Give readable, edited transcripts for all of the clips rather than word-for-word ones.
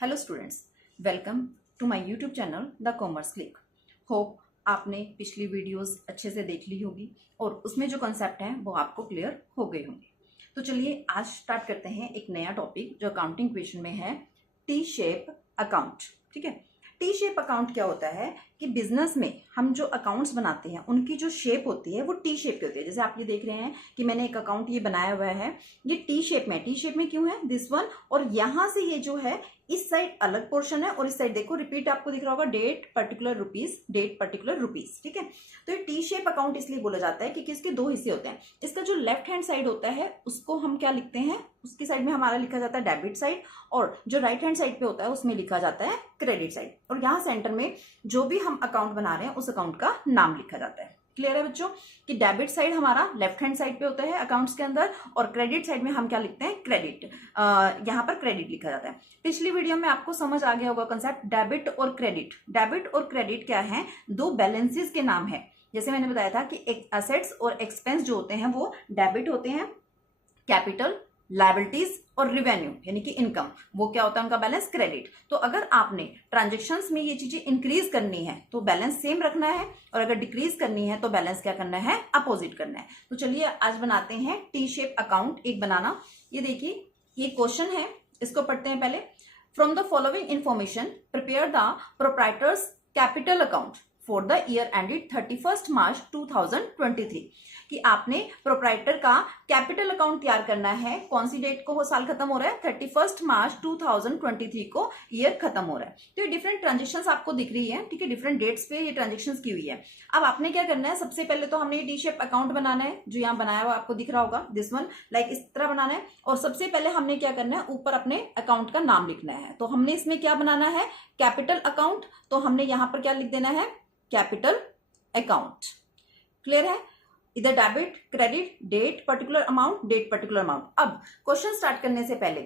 Hello students, welcome to my YouTube channel The Commerce Click. Hope आपने पिछली videos अच्छे से देख ली होगी और उसमें जो कॉन्सेप्ट हैं वो आपको क्लियर हो गए होंगे। तो चलिए आज स्टार्ट करते हैं एक नया टॉपिक जो अकाउंटिंग क्वेश्चन में है, टी शेप अकाउंट। ठीक है, टी शेप अकाउंट क्या होता है कि बिजनेस में हम जो अकाउंट्स बनाते हैं उनकी जो शेप होती है वो टी शेप की होती है। जैसे आप ये देख रहे हैं कि मैंने एक अकाउंट ये बनाया हुआ है, ये टी शेप में क्यों है दिस वन, और यहां से ये जो है इस साइड अलग पोर्शन है और इस साइड देखो रिपीट आपको दिख रहा होगा डेट पर्टिकुलर रुपीस। ठीक है, तो ये टी शेप अकाउंट इसलिए बोला जाता है क्योंकि इसके दो हिस्से होते हैं। इसका जो लेफ्ट हैंड साइड होता है उसको हम क्या लिखते हैं, उसकी साइड में हमारा लिखा जाता है डेबिट साइड, और जो राइट हैंड साइड पे होता है उसमें लिखा जाता है क्रेडिट साइड। और यहाँ सेंटर में जो भी हम अकाउंट बना रहे हैं उस अकाउंट का नाम लिखा जाता है। क्लियर है बच्चों कि डेबिट साइड हमारा लेफ्ट हैंड साइड पे होता है अकाउंट्स के अंदर, और क्रेडिट साइड में हम क्या लिखते हैं, क्रेडिट। यहाँ पर क्रेडिट लिखा जाता है। पिछली वीडियो में आपको समझ आ गया होगा कंसेप्ट डेबिट और क्रेडिट। डेबिट और क्रेडिट क्या है, दो बैलेंसेस के नाम है। जैसे मैंने बताया था कि एसेट्स और एक्सपेंस जो होते हैं वो डेबिट होते हैं, कैपिटल, लायबिलिटीज और रिवेन्यू यानी कि इनकम वो क्या होता है उनका बैलेंस क्रेडिट। तो अगर आपने ट्रांजेक्शन्स में ये चीजें इंक्रीज करनी है तो बैलेंस सेम रखना है, और अगर डिक्रीज करनी है तो बैलेंस क्या करना है, अपोजिट करना है। तो चलिए आज बनाते हैं टी शेप अकाउंट एक बनाना। ये देखिए ये क्वेश्चन है, इसको पढ़ते हैं पहले। From the following information prepare the proprietors capital account for the year ended 31 मार्च 2023 कि आपने प्रोप्राइटर का कैपिटल अकाउंट तैयार करना है। कौन सी डेट को वो साल खत्म हो रहा है, 31 मार्च 2023 को ईयर खत्म हो रहा है। तो ये डिफरेंट ट्रांजेक्शन्स आपको दिख रही है, ठीक है, डिफरेंट डेट्स पे ये ट्रांजेक्शन्स की हुई है। अब आपने क्या करना है, सबसे पहले तो हमने डी शेप अकाउंट बनाना है, जो यहाँ बनाया हुआ आपको दिख रहा होगा दिस वन, लाइक इस तरह बनाना है। और सबसे पहले हमने क्या करना है, ऊपर अपने अकाउंट का नाम लिखना है। तो हमने इसमें क्या बनाना है, कैपिटल अकाउंट, तो हमने यहाँ पर क्या लिख देना है, कैपिटल अकाउंट। क्लियर है, इधर debit credit date particular amount date particular amount. अब क्वेश्चन स्टार्ट करने से पहले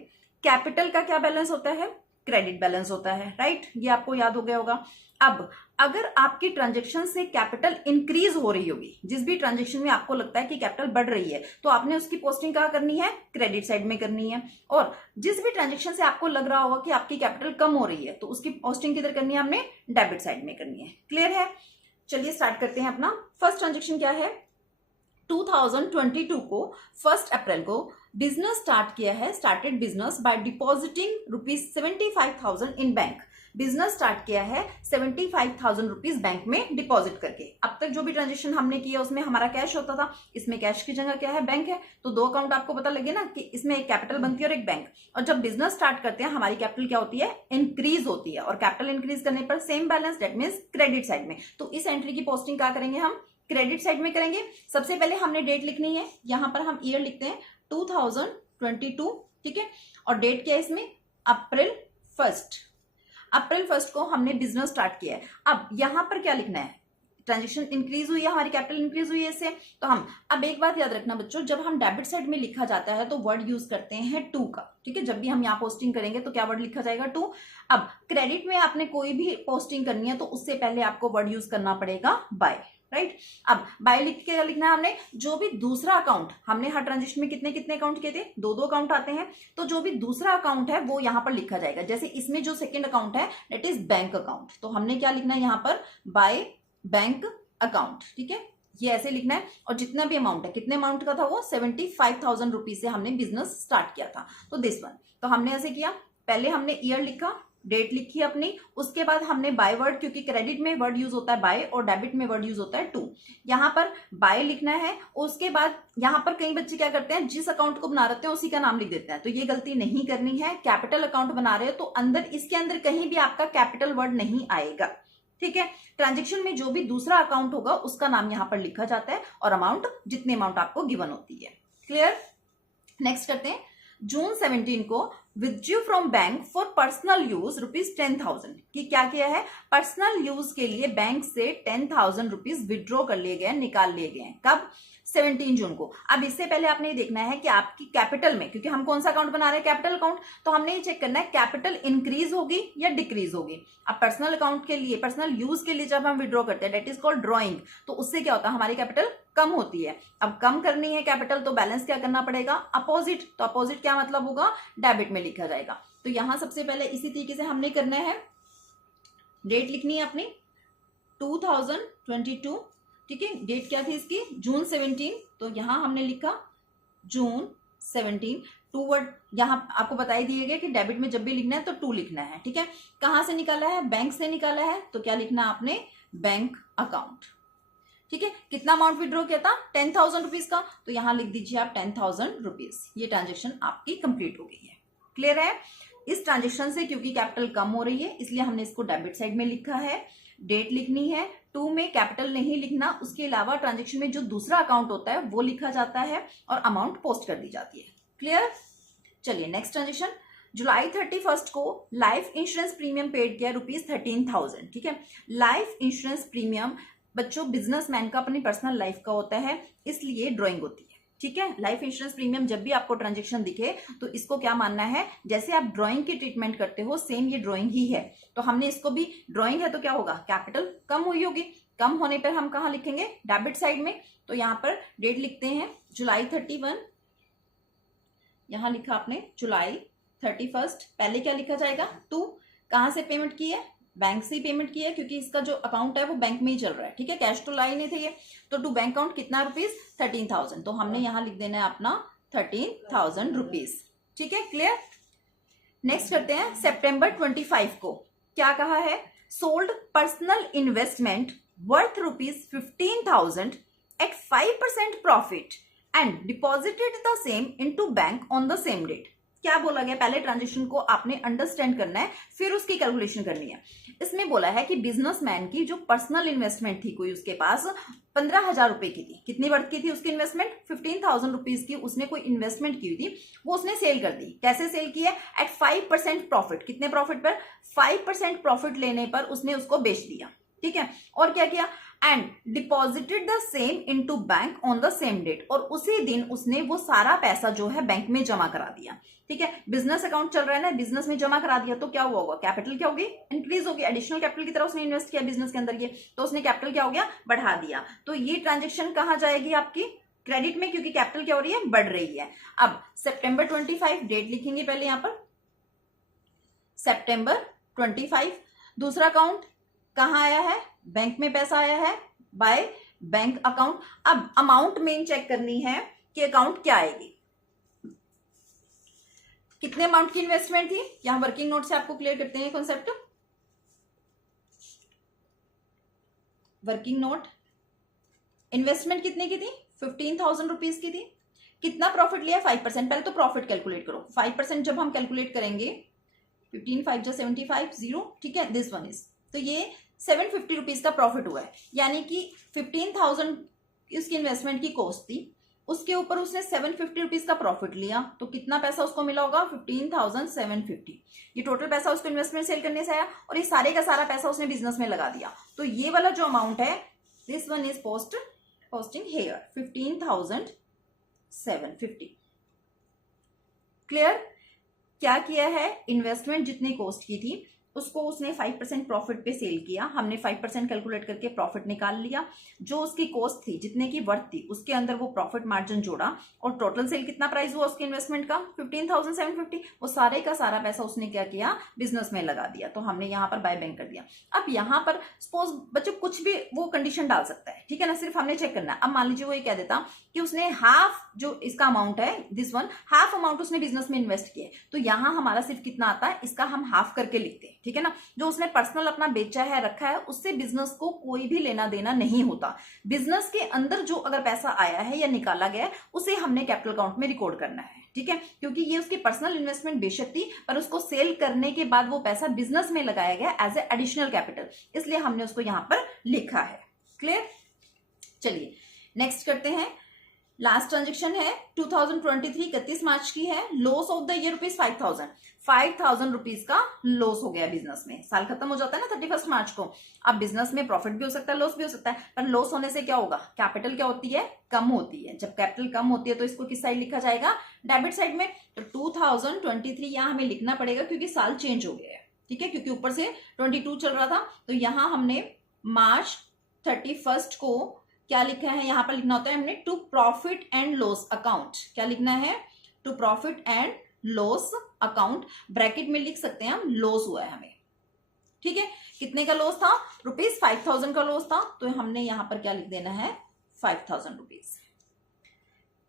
कैपिटल का क्या बैलेंस होता है, क्रेडिट बैलेंस होता है, राइट, ये आपको याद हो गया होगा। अब अगर आपकी ट्रांजेक्शन से कैपिटल इंक्रीज हो रही होगी, जिस भी ट्रांजेक्शन में आपको लगता है कि कैपिटल बढ़ रही है, तो आपने उसकी पोस्टिंग कहाँ करनी है, क्रेडिट साइड में करनी है। और जिस भी ट्रांजेक्शन से आपको लग रहा होगा कि आपकी कैपिटल कम हो रही है तो उसकी पोस्टिंग किधर करनी है, हमने डेबिट साइड में करनी है। क्लियर है, चलिए स्टार्ट करते हैं अपना। फर्स्ट ट्रांजेक्शन क्या है, 2022 को 1 अप्रैल को बिजनेस स्टार्ट किया है, started business by depositing ₹75,000 in bank. Business start किया है 75,000 रुपीज बैंक में डिपॉजिट करके। अब तक जो भी ट्रांजेक्शन हमने किया उसमें हमारा कैश होता था, इसमें कैश की जगह क्या है, बैंक है। तो दो अकाउंट आपको पता लगे ना कि इसमें एक कैपिटल बनती है और एक बैंक। और जब बिजनेस स्टार्ट करते हैं हमारी कैपिटल क्या होती है, इंक्रीज होती है, और कैपिटल इंक्रीज करने पर same balance that means credit side में। तो इस एंट्री की पोस्टिंग क्या करेंगे, हम क्रेडिट साइड में करेंगे। सबसे पहले हमने डेट लिखनी है, यहां पर हम ईयर लिखते हैं 2022, ठीक है, और डेट क्या है इसमें, अप्रैल 1 को हमने बिजनेस स्टार्ट किया है। अब यहां पर क्या लिखना है, ट्रांजेक्शन इंक्रीज हुई है, हमारी कैपिटल इंक्रीज हुई है इससे। तो हम अब एक बात याद रखना बच्चों, जब हम डेबिट साइड में लिखा जाता है तो वर्ड यूज करते हैं टू का, ठीक है। जब भी हम यहाँ पोस्टिंग करेंगे तो क्या वर्ड लिखा जाएगा, टू। अब क्रेडिट में आपने कोई भी पोस्टिंग करनी है तो उससे पहले आपको वर्ड यूज करना पड़ेगा बाय, राइट। अब बाय लिख के लिखना है हमने, जो भी दूसरा अकाउंट, हमने हर ट्रांजेक्शन में कितने कितने अकाउंट किए थे, दो अकाउंट आते हैं, तो जो भी दूसरा अकाउंट है वो यहाँ पर लिखा जाएगा। जैसे इसमें जो सेकंड अकाउंट है दैट इज बैंक अकाउंट, तो हमने क्या लिखना है यहाँ पर, बाय बैंक अकाउंट, ठीक है, ये ऐसे लिखना है। और जितना भी अमाउंट है, कितने अमाउंट का था वो, 75,000 रुपीज से हमने बिजनेस स्टार्ट किया था, तो दिस वन। तो हमने ऐसे किया, पहले हमने ईयर लिखा, डेट लिखी अपनी, उसके बाद हमने बाय वर्ड, क्योंकि क्रेडिट में वर्ड यूज होता है बाय और डेबिट में वर्ड यूज होता है टू, यहां पर बाय लिखना है। उसके बाद यहां पर कई बच्चे क्या करते हैं, जिस अकाउंट को बना रहे हैं उसी का नाम लिख देते हैं, तो ये गलती नहीं करनी है। कैपिटल अकाउंट बना रहे हो तो अंदर, इसके अंदर कहीं भी आपका कैपिटल वर्ड नहीं आएगा, ठीक है। ट्रांजेक्शन में जो भी दूसरा अकाउंट होगा उसका नाम यहां पर लिखा जाता है, और अमाउंट, जितनी अमाउंट आपको गिवन होती है। क्लियर, नेक्स्ट करते हैं। जून 17 को withdrew from bank for personal use ₹10,000 की क्या किया है, पर्सनल यूज के लिए बैंक से 10,000 रुपीज विथड्रॉ कर लिए गए, निकाल लिए गए। कब, 17 जून को। अब इससे पहले आपने ये देखना है कि आपकी कैपिटल में, क्योंकि हम कौन सा अकाउंट बना रहे हैं, कैपिटल अकाउंट, तो हमने ये चेक करना है कैपिटल इंक्रीज होगी या डिक्रीज होगी। अब पर्सनल अकाउंट के लिए, पर्सनल यूज के लिए जब हम विड्रॉ करते हैं, दैट इज कॉल्ड ड्रॉइंग, तो उससे क्या होता है, हमारी कैपिटल कम होती है। अब कम करनी है कैपिटल, तो बैलेंस क्या करना पड़ेगा, अपोजिट। तो अपोजिट क्या मतलब होगा, डेबिट में लिखा जाएगा। तो यहां सबसे पहले इसी तरीके से हमने करना है, डेट लिखनी है अपनी 2022, ठीक है। डेट क्या थी इसकी, जून 17, तो यहां हमने लिखा जून 17। टू वर्ड यहां आपको बताई दिए गए कि डेबिट में जब भी लिखना है तो 2 लिखना है, ठीक है। कहां से निकाला है, बैंक से निकाला है, तो क्या लिखना आपने, बैंक अकाउंट, ठीक है। कितना अमाउंट विड्रॉ किया था, 10,000 रुपीज का, तो यहां लिख दीजिए आप 10,000 रुपीज। ये ट्रांजेक्शन आपकी कंप्लीट हो गई है। क्लियर है। इस ट्रांजेक्शन से क्योंकि कैपिटल कम हो रही है, इसलिए हमने इसको डेबिट साइड में लिखा है। डेट लिखनी है, 2 में कैपिटल नहीं लिखना, उसके अलावा ट्रांजेक्शन में जो दूसरा अकाउंट होता है वो लिखा जाता है और अमाउंट पोस्ट कर दी जाती है। क्लियर। चलिए नेक्स्ट ट्रांजेक्शन, जुलाई 31 को लाइफ इंश्योरेंस प्रीमियम पेड किया ₹13,000, ठीक है। लाइफ इंश्योरेंस प्रीमियम बच्चों बिजनेसमैन का अपनी पर्सनल लाइफ का होता है, इसलिए ड्रॉइंग होती है, ठीक है। लाइफ इंश्योरेंस प्रीमियम जब भी आपको ट्रांजेक्शन दिखे तो इसको क्या मानना है, जैसे आप ड्राइंग की ट्रीटमेंट करते हो सेम ये ड्राइंग ही है। तो हमने इसको भी, ड्राइंग है तो क्या होगा, कैपिटल कम हुई होगी, कम होने पर हम कहां लिखेंगे, डेबिट साइड में। तो यहां पर डेट लिखते हैं जुलाई 31, यहां लिखा आपने जुलाई 31, पहले क्या लिखा जाएगा, 2, कहां से पेमेंट की है, बैंक से ही पेमेंट की है, क्योंकि इसका जो अकाउंट है वो बैंक में ही चल रहा है, ठीक है। कैश तो लाई नहीं थे ये, तो टू बैंक अकाउंट कितना रुपीज, 13,000, तो हमने यहां लिख देना है अपना 13,000 रुपीज, ठीक है। क्लियर। नेक्स्ट करते हैं सितंबर 25 को, क्या कहा है, sold personal investment worth ₹15,000 at 5% profit and deposited the same into bank on the same date. क्या बोला गया, पहले ट्रांजेक्शन को आपने अंडरस्टैंड करना है, फिर उसकी कैलकुलेशन करनी है। इसमें बोला है कि बिजनेसमैन की जो पर्सनल इन्वेस्टमेंट थी कोई उसके पास 15,000 रुपए की थी, कितनी वर्थ की थी उसकी इन्वेस्टमेंट, 15,000 रुपीज की उसने कोई इन्वेस्टमेंट की हुई थी, वो उसने सेल कर दी। कैसे सेल की है, एट 5% प्रॉफिट, कितने प्रॉफिट पर, 5% प्रॉफिट लेने पर उसने उसको बेच दिया, ठीक है। और क्या किया, and deposited the same into bank on the same date, और उसी दिन उसने वो सारा पैसा जो है बैंक में जमा करा दिया, ठीक है। बिजनेस अकाउंट चल रहा है ना, बिजनेस में जमा करा दिया तो क्या हुआ होगा, कैपिटल क्या होगी, इंक्रीज होगी, एडिशनल कैपिटल की तरह उसने इन्वेस्ट किया बिजनेस के अंदर, ये तो उसने कैपिटल क्या हो गया, बढ़ा दिया। तो ये ट्रांजेक्शन कहां जाएगी आपकी, क्रेडिट में, क्योंकि कैपिटल क्या हो रही है, बढ़ रही है। अब सितंबर 25 डेट लिखेंगे पहले यहां पर, सितंबर 25। दूसरा अकाउंट कहां आया है, बैंक में पैसा आया है बाय बैंक अकाउंट। अब अमाउंट मेन चेक करनी है कि अकाउंट क्या आएगी, कितने अमाउंट की इन्वेस्टमेंट थी, यहां वर्किंग नोट से आपको क्लियर करते हैं कॉन्सेप्ट। वर्किंग नोट, इन्वेस्टमेंट कितने की थी, 15,000 रुपीज की थी। कितना प्रॉफिट लिया, 5%। पहले तो प्रॉफिट कैलकुलेट करो, 5% जब हम कैलकुलेट करेंगे, 15 5 जो 75 0, ठीक है, दिस वन इज, तो ये 750 रुपीज का प्रॉफिट हुआ है। यानी कि 15,000 उसकी इन्वेस्टमेंट की कॉस्ट थी, उसके ऊपर उसने 750 रुपीज का प्रॉफिट लिया, तो कितना पैसा उसको मिला होगा, 15,750। ये टोटल पैसा उसको इन्वेस्टमेंट सेल करने से आया, और ये सारे का सारा पैसा उसने बिजनेस में लगा दिया। तो ये वाला जो अमाउंट है, this one is posting here 15,750। Clear. क्या किया है, इन्वेस्टमेंट जितनी कॉस्ट की थी उसको उसने 5% प्रॉफिट पे सेल किया, हमने 5% कैलकुलेट करके प्रॉफिट निकाल लिया। जो उसकी कॉस्ट थी, जितने की वर्थ थी, उसके अंदर वो प्रॉफिट मार्जिन जोड़ा, और टोटल सेल कितना प्राइस हुआ उसके इन्वेस्टमेंट का, 15,750। वो सारे का सारा पैसा उसने क्या किया, बिजनेस में लगा दिया, तो हमने यहाँ पर बाय बैंक कर दिया। अब यहाँ पर सपोज बच्चों कुछ भी वो कंडीशन डाल सकता है, ठीक है ना, सिर्फ हमने चेक करना है। अब मान लीजिए वो ये कह देता कि उसने हाफ जो इसका अमाउंट है, दिस वन, हाफ अमाउंट उसने बिजनेस में इन्वेस्ट किया, तो यहाँ हमारा सिर्फ कितना आता है, इसका हम हाफ करके लिखते हैं, ठीक है ना। जो उसने पर्सनल अपना बेचा है, रखा है, उससे बिजनेस को कोई भी लेना देना नहीं होता। बिजनेस के अंदर जो अगर पैसा आया है या निकाला गया है, उसे हमने कैपिटल अकाउंट में रिकॉर्ड करना है, ठीक है। क्योंकि ये उसकी पर्सनल इन्वेस्टमेंट बेशक थी, पर उसको सेल करने के बाद वो पैसा बिजनेस में लगाया गया एज ए एडिशनल कैपिटल, इसलिए हमने उसको यहां पर लिखा है। क्लियर। चलिए नेक्स्ट करते हैं, लास्ट ट्रांजेक्शन है 2023 31 मार्च की है। Loss of the year rupees 5,000 rupees का लॉस हो गया बिजनेस में। साल खत्म हो जाता है ना 31 मार्च को। अब बिजनेस में प्रॉफिट भी हो सकता है, लॉस भी हो सकता है, पर लॉस होने से क्या होगा, कैपिटल क्या होती है, कम होती है। जब कैपिटल कम होती है तो इसको किस साइड लिखा जाएगा, डेबिट साइड में। तो 2023 यहाँ हमें लिखना पड़ेगा क्योंकि साल चेंज हो गया है, ठीक है, क्योंकि ऊपर से 22 चल रहा था। तो यहाँ हमने मार्च 31 को क्या लिखा है, यहां पर लिखना होता है हमने to profit and loss account. क्या लिखना है, to profit and loss account. Bracket में लिख सकते हैं हम लॉस हुआ है हमें, ठीक है। कितने का लॉस था, रुपीज 5,000 का लॉस था, तो हमने यहां पर क्या लिख देना है, 5,000 रुपीज।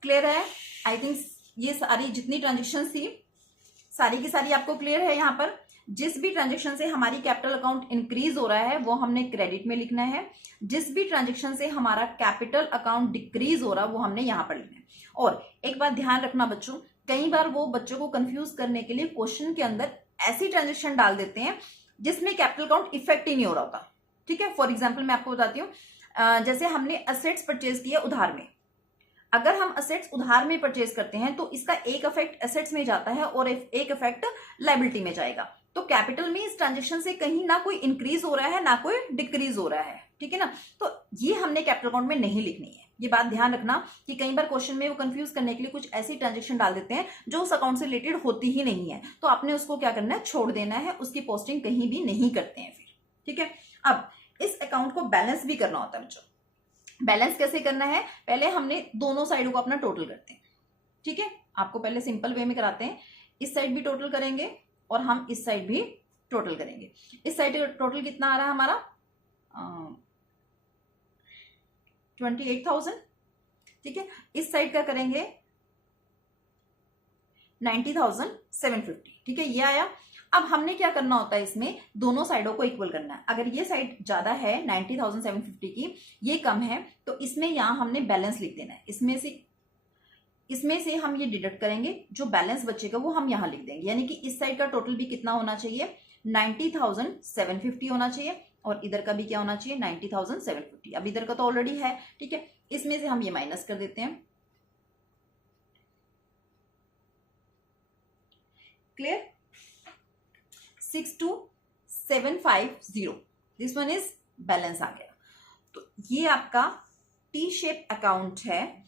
क्लियर है। आई थिंक ये सारी जितनी ट्रांजेक्शन थी सारी की सारी आपको क्लियर है। यहां पर जिस भी ट्रांजेक्शन से हमारी कैपिटल अकाउंट इंक्रीज हो रहा है वो हमने क्रेडिट में लिखना है। जिस भी ट्रांजेक्शन से हमारा कैपिटल अकाउंट डिक्रीज हो रहा है वो हमने यहां पर लिखना है। और एक बात ध्यान रखना बच्चों, कई बार वो बच्चों को कंफ्यूज करने के लिए क्वेश्चन के अंदर ऐसी ट्रांजेक्शन डाल देते हैं जिसमें कैपिटल अकाउंट इफेक्ट ही नहीं हो रहा होता, ठीक है। फॉर एग्जाम्पल मैं आपको बताती हूँ, जैसे हमने असेट्स परचेज किया उधार में। अगर हम असेट्स उधार में परचेज करते हैं तो इसका एक इफेक्ट असेट्स में जाता है और एक इफेक्ट लायबिलिटी में जाएगा। तो कैपिटल में इस ट्रांजेक्शन से कहीं ना कोई इंक्रीज हो रहा है ना कोई डिक्रीज हो रहा है, ठीक है ना। तो ये हमने कैपिटल अकाउंट में नहीं लिखनी है। ये बात ध्यान रखना कि कई बार क्वेश्चन में वो कंफ्यूज करने के लिए कुछ ऐसी ट्रांजेक्शन डाल देते हैं जो उस अकाउंट से रिलेटेड होती ही नहीं है। तो आपने उसको क्या करना है, छोड़ देना है, उसकी पोस्टिंग कहीं भी नहीं करते हैं फिर, ठीक है। अब इस अकाउंट को बैलेंस भी करना होता है बच्चों। बैलेंस कैसे करना है, पहले हमने दोनों साइडों को अपना टोटल करते हैं, ठीक है। आपको पहले सिंपल वे में कराते हैं, इस साइड भी टोटल करेंगे और हम इस साइड भी टोटल करेंगे। इस साइड टोटल कितना आ रहा है हमारा 28,000, ठीक है। इस साइड का करेंगे 90,750, ठीक है, ये आया। अब हमने क्या करना होता है, इसमें दोनों साइडों को इक्वल करना है। अगर ये साइड ज्यादा है 90,750 की, ये कम है, तो इसमें यहां हमने बैलेंस लिख देना है। इसमें से हम ये डिडक्ट करेंगे, जो बैलेंस बचेगा वो हम यहां लिख देंगे। यानी कि इस साइड का टोटल भी कितना होना चाहिए, 90,750 होना चाहिए, और इधर का भी क्या होना चाहिए, 90,750। अब इधर का तो ऑलरेडी है, ठीक है। इसमें से हम ये माइनस कर देते हैं। Clear. 62,750, this one is balance आ गया। तो ये आपका टी शेप अकाउंट है।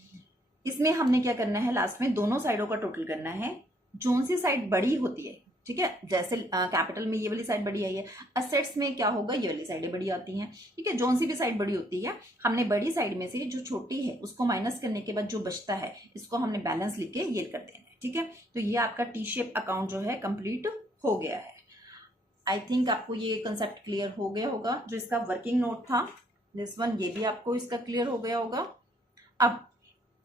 इसमें हमने क्या करना है, लास्ट में दोनों साइडों का टोटल करना है। जोन सी साइड बड़ी होती है, ठीक है, जैसे कैपिटल में ये वाली साइड बड़ी आई है, असेट्स में क्या होगा, ये वाली साइडें बड़ी आती हैं, ठीक है। जोन सी भी साइड बड़ी होती है, हमने बड़ी साइड में से जो छोटी है उसको माइनस करने के बाद जो बचता है इसको हमने बैलेंस लिख के ये कर देना है, ठीक है। तो ये आपका टी शेप अकाउंट जो है कंप्लीट हो गया है। आई थिंक आपको ये कंसेप्ट क्लियर हो गया होगा। जो इसका वर्किंग नोट था दिस वन, ये भी आपको इसका क्लियर हो गया होगा। अब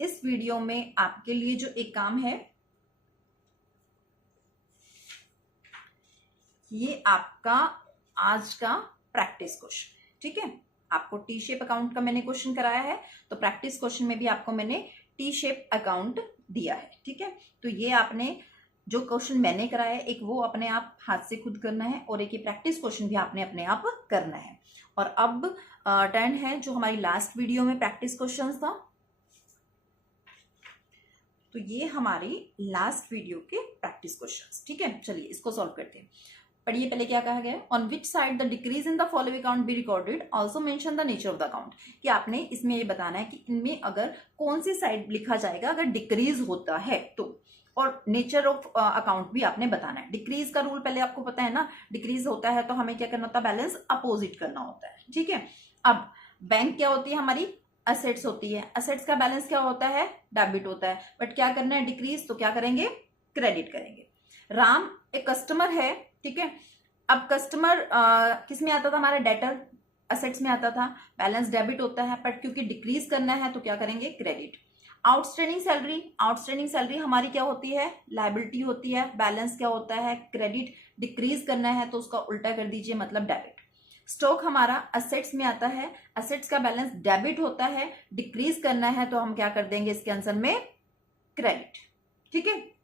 इस वीडियो में आपके लिए जो एक काम है, ये आपका आज का प्रैक्टिस क्वेश्चन, ठीक है। आपको टी शेप अकाउंट का मैंने क्वेश्चन कराया है, तो प्रैक्टिस क्वेश्चन में भी आपको मैंने टी शेप अकाउंट दिया है, ठीक है। तो ये आपने जो क्वेश्चन मैंने कराया है, एक वो अपने आप हाथ से खुद करना है, और एक ये प्रैक्टिस क्वेश्चन भी आपने अपने आप करना है। और अब टर्न है जो हमारी लास्ट वीडियो में प्रैक्टिस क्वेश्चन था, तो ये हमारी लास्ट वीडियो के प्रैक्टिस क्वेश्चंस, ठीक है। चलिए इसको सॉल्व करते हैं। पढ़िए पहले क्या कहा गया, on which side the decrease in the following account be recorded, also mention the nature of the account. कि आपने इसमें ये बताना है कि इनमें अगर कौन सी साइड लिखा जाएगा अगर डिक्रीज होता है तो, और नेचर ऑफ अकाउंट भी आपने बताना है। डिक्रीज का रूल पहले आपको पता है ना, डिक्रीज होता है तो हमें क्या करना होता है, बैलेंस अपोजिट करना होता है, ठीक है। अब बैंक क्या होती है हमारी, असेट्स होती है, असेट्स का बैलेंस क्या होता है, डेबिट होता है, बट क्या करना है डिक्रीज, तो क्या करेंगे, क्रेडिट करेंगे। राम एक कस्टमर है, ठीक है। अब कस्टमर किस में आता था हमारा, डेटर, असेट्स में आता था, बैलेंस डेबिट होता है, बट क्योंकि डिक्रीज करना है तो क्या करेंगे, क्रेडिट। आउटस्टैंडिंग सैलरी हमारी क्या होती है, लायबिलिटी होती है, बैलेंस क्या होता है, क्रेडिट। डिक्रीज करना है तो उसका उल्टा कर दीजिए, मतलब डेबिट। स्टॉक हमारा असेट्स में आता है, असेट्स का बैलेंस डेबिट होता है, डिक्रीज करना है तो हम क्या कर देंगे इसके आंसर में, क्रेडिट, ठीक है।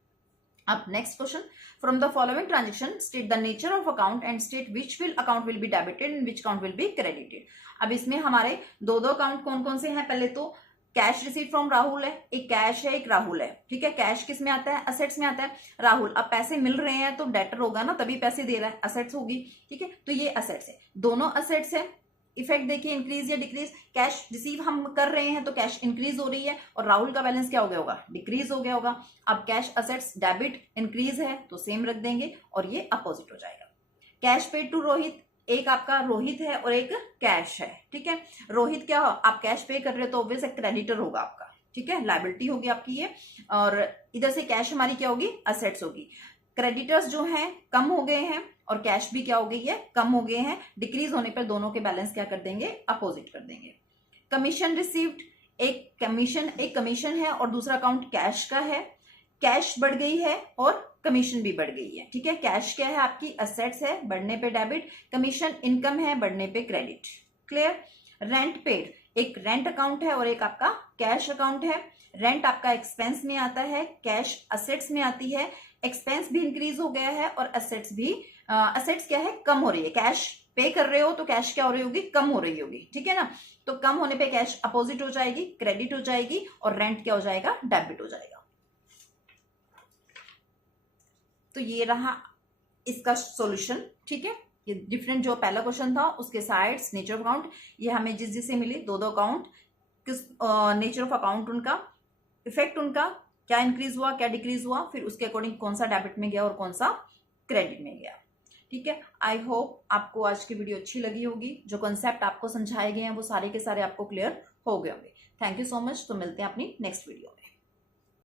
अब next question, from the following transaction state the nature of account and state which account will be debited and which account will be credited. अब इसमें हमारे दो अकाउंट कौन कौन से हैं, पहले तो कैश रिसीव फ्रॉम राहुल है, एक कैश है एक राहुल है, ठीक है। कैश किस में आता है, असेट्स में आता है। राहुल, अब पैसे मिल रहे हैं तो डेटर होगा ना, तभी पैसे दे रहा है, असेट्स होगी, ठीक है। तो ये असेट्स है, दोनों असेट्स है। इफेक्ट देखिए इंक्रीज या डिक्रीज, कैश रिसीव हम कर रहे हैं तो कैश इंक्रीज हो रही है और राहुल का बैलेंस क्या हो गया होगा, डिक्रीज हो गया होगा। अब कैश असेट्स डेबिट इंक्रीज है तो सेम रख देंगे और ये अपोजिट हो जाएगा। कैश पेड टू रोहित, एक आपका रोहित है और एक कैश है, ठीक है। रोहित क्या हो, आप कैश पे कर रहे हो तो ऑब्वियस क्रेडिटर होगा आपका, ठीक है, लायबिलिटी होगी आपकी ये। और इधर से कैश हमारी क्या होगी, असेट्स होगी। क्रेडिटर्स जो हैं कम हो गए हैं और कैश भी क्या हो गई है, कम हो गए हैं। डिक्रीज होने पर दोनों के बैलेंस क्या कर देंगे, अपोजिट कर देंगे। कमीशन रिसीव्ड, एक कमीशन है और दूसरा अकाउंट कैश का है। कैश बढ़ गई है और कमीशन भी बढ़ गई है, ठीक है। कैश क्या है आपकी, असेट्स है, बढ़ने पे डेबिट। कमीशन इनकम है, बढ़ने पे क्रेडिट। क्लियर। रेंट पेड, एक रेंट अकाउंट है और एक आपका कैश अकाउंट है। रेंट आपका एक्सपेंस में आता है, कैश असेट्स में आती है। एक्सपेंस भी इंक्रीज हो गया है और असेट्स भी असेट्स क्या है, कम हो रही है। कैश पे कर रहे हो तो कैश क्या हो रही होगी, कम हो रही होगी, ठीक है ना। तो कम होने पे कैश अपोजिट हो जाएगी, क्रेडिट हो जाएगी और रेंट क्या हो जाएगा, डेबिट हो जाएगा। तो ये रहा इसका सॉल्यूशन, ठीक है। ये डिफरेंट जो पहला क्वेश्चन था उसके साइड्स, नेचर ऑफ अकाउंट, ये हमें जिस जिससे मिली दो अकाउंट, किस नेचर ऑफ अकाउंट उनका, इफेक्ट उनका, क्या इंक्रीज हुआ क्या डिक्रीज हुआ, फिर उसके अकॉर्डिंग कौन सा डेबिट में गया और कौन सा क्रेडिट में गया, ठीक है। आई होप आपको आज की वीडियो अच्छी लगी होगी। जो कॉन्सेप्ट आपको समझाए गए हैं वो सारे के सारे आपको क्लियर हो गए होंगे। Thank you so much. तो मिलते हैं अपनी नेक्स्ट वीडियो में।